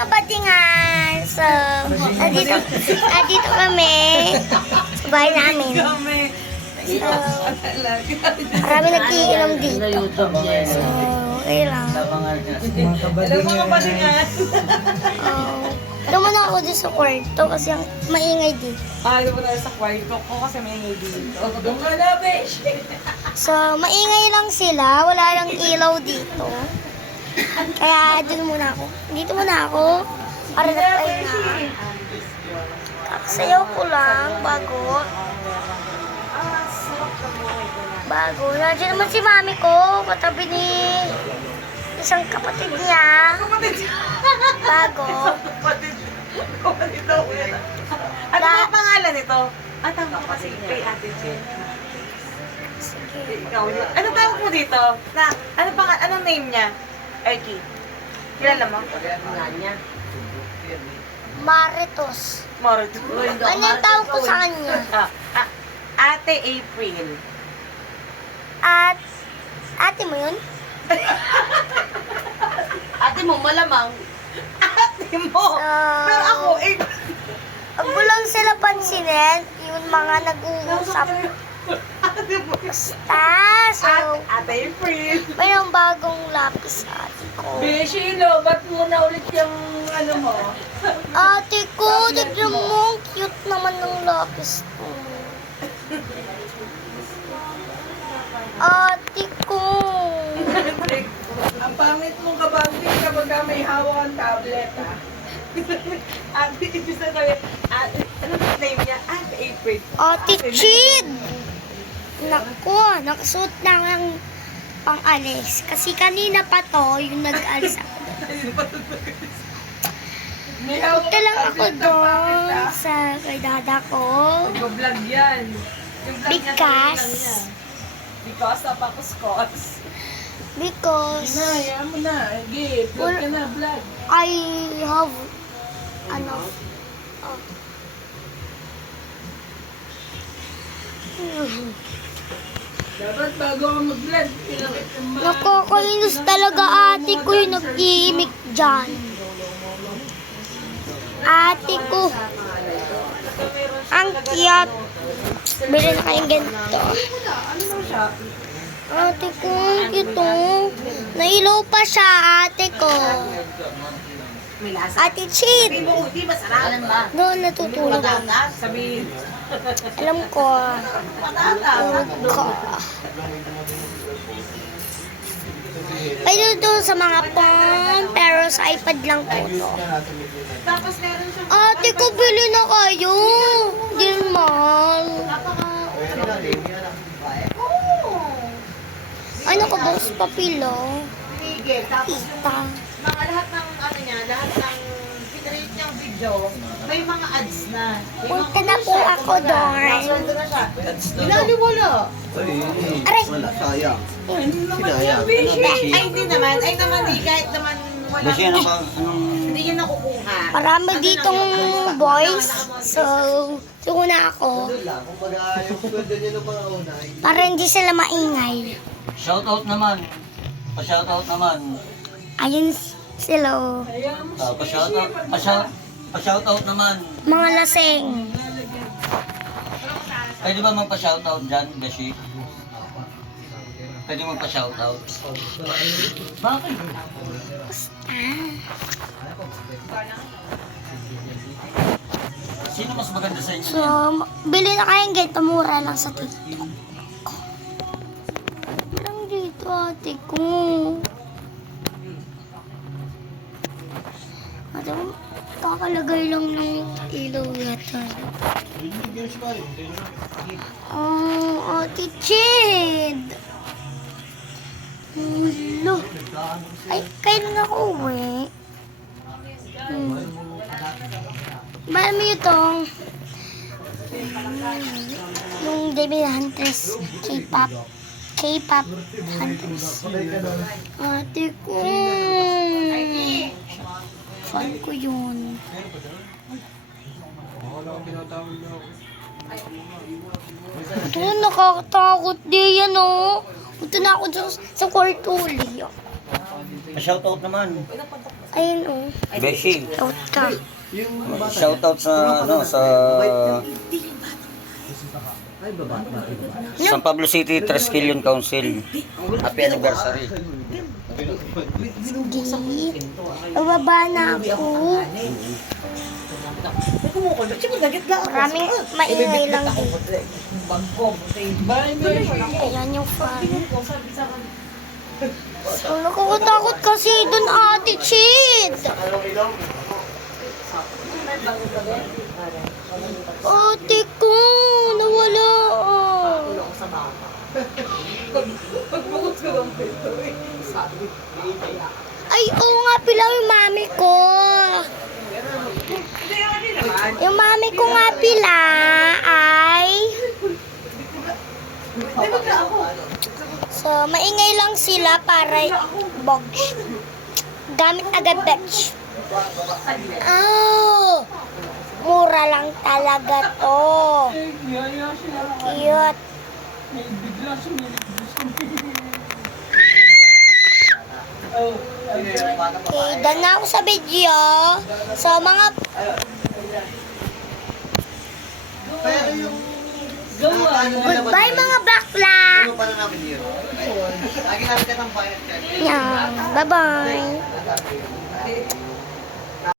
mga batingan. So, nandito kami sa bahay namin. So, marami nagkiinom dito. So, okay lang. Alam mo mga balingan. Doon muna ako dito sa kwarto kasi ang maingay dito. Doon mo tayo sa kwarto ko kasi may dito. Doon ka na, besh. So, maingay lang sila. Wala lang ilaw dito. Kaya dito muna ako. Dito muna ako. Para na-try na. Kakasayaw ko lang bago. Nandiyan naman si mami ko. Katabi ni isang kapatid niya. Bago. Kapatid daw yan. Ano nga pangalan nito? Tama kasi kay Ate Jen. Ikaw yun. Ano tawag mo dito? Anong name niya? Erky. Kilala mo? Niya. Maritos. Maritos. Ano yung tawag ko sa kanya? Ate April. At, ate mo yun? Ate mo, malamang. Ate mo? Pero ako, Huwag mo lang sila pansinin, yung mga nag-uusap. Ate mo. Basta, so, Ate April. mayroong bagong lapis sa ate ko. Beshilo, ba't muna ulit yung ano mo? Ate ko, tignan mo, ang cute naman ng lapis ko. Ate ko. Ang pangit mong kabangin kapag may hawak ang tablet, ha? Ate, ibig sabihin, ano yung name niya? Ate April. Ate Chid! Naku, nakasuot na ng pang-alis. Kasi kanina pa to, yung nag-alis ako. May hawak Punta lang ako tablet ang pangit, doon ha? sa kay dada ko. Mag-vlog yan. Yung vlog niya, Because, lang niya. Because of ako Scots. because Hinaya mo na. Sige, vlog ka na, vlog. I have, ano, Dapat bago ka mag-vlog, pinakit yung mga... nakakainis talaga ate ko yung nag-iimik dyan. Ate ko, ang cute. Bili na kayong ganito. Ate ko, ang cute oh. Nailaw pa siya, ate ko. May lasa. Ate Chid. Hindi masarap. Alam ba? Doon natutulog ako. Sabihin. Alam ko. Tulog ko. Pwede doon sa mga phone, pero sa iPad lang po to. Tapos meron siyang... Ate ko, bili na kayo. Hindi naman. Ano ko, box papilo? Sige, tapos yung Tita. mga lahat ng ano niya, lahat ng pinrate niyang video, may mga ads na. May Punta mga na po siya, ako kumbaga, doon. nasweldo na siya. Inaliwala. Aray! Wala, sayang. Sinayang. Ay, hindi naman. Ay, naman, di, kahit naman wala. Kasi ano ba, Hindi niya nakukuha. Marami ditong boys. So, suko na ako. kumbaga yung sweldo niya nung mga una, Para hindi sila maingay. shoutout naman. Pa-shoutout naman. Ayun sila. Oh. Pa-shoutout naman. Mga laseng. Pwede ba magpa-shoutout dyan, Beshi? Pwede magpa-shoutout. Bakit? Sino mas maganda sa inyo? So, bili na kayong ganito. Mura lang sa TikTok. Lang dito, ate ko. Ate ko, kakalagay lang ng ilaw yata. Oh, ate Chid. Hello. Ay, kailan ako uwi? Ba't mo itong yung Devil Hunters K-pop Hunters. Ate ko. Fan ko yun. Ito nakakatakot din yan oh. Ito na ako dyan sa kwarto uli. Pa-shoutout naman. Ayun oh. Beshi. Out ka. Shoutout sa, ano, sa San Pablo City Triskelion Council. Happy anniversary. Sige. Bababa na ako. Maraming maingay lang dito. Ayan yung fan. So, nakakatakot kasi dun, Ate Chid. Ate ko, nawala. Ay, oo nga pala yung mami ko. Yung mami ko nga pala ay... So, maingay lang sila para bogs. Gamit agad batch. Oh, mura lang talaga to. Cute. Okay, done na ako sa video. So, mga... Goodbye mga bakla! Yan, bye-bye!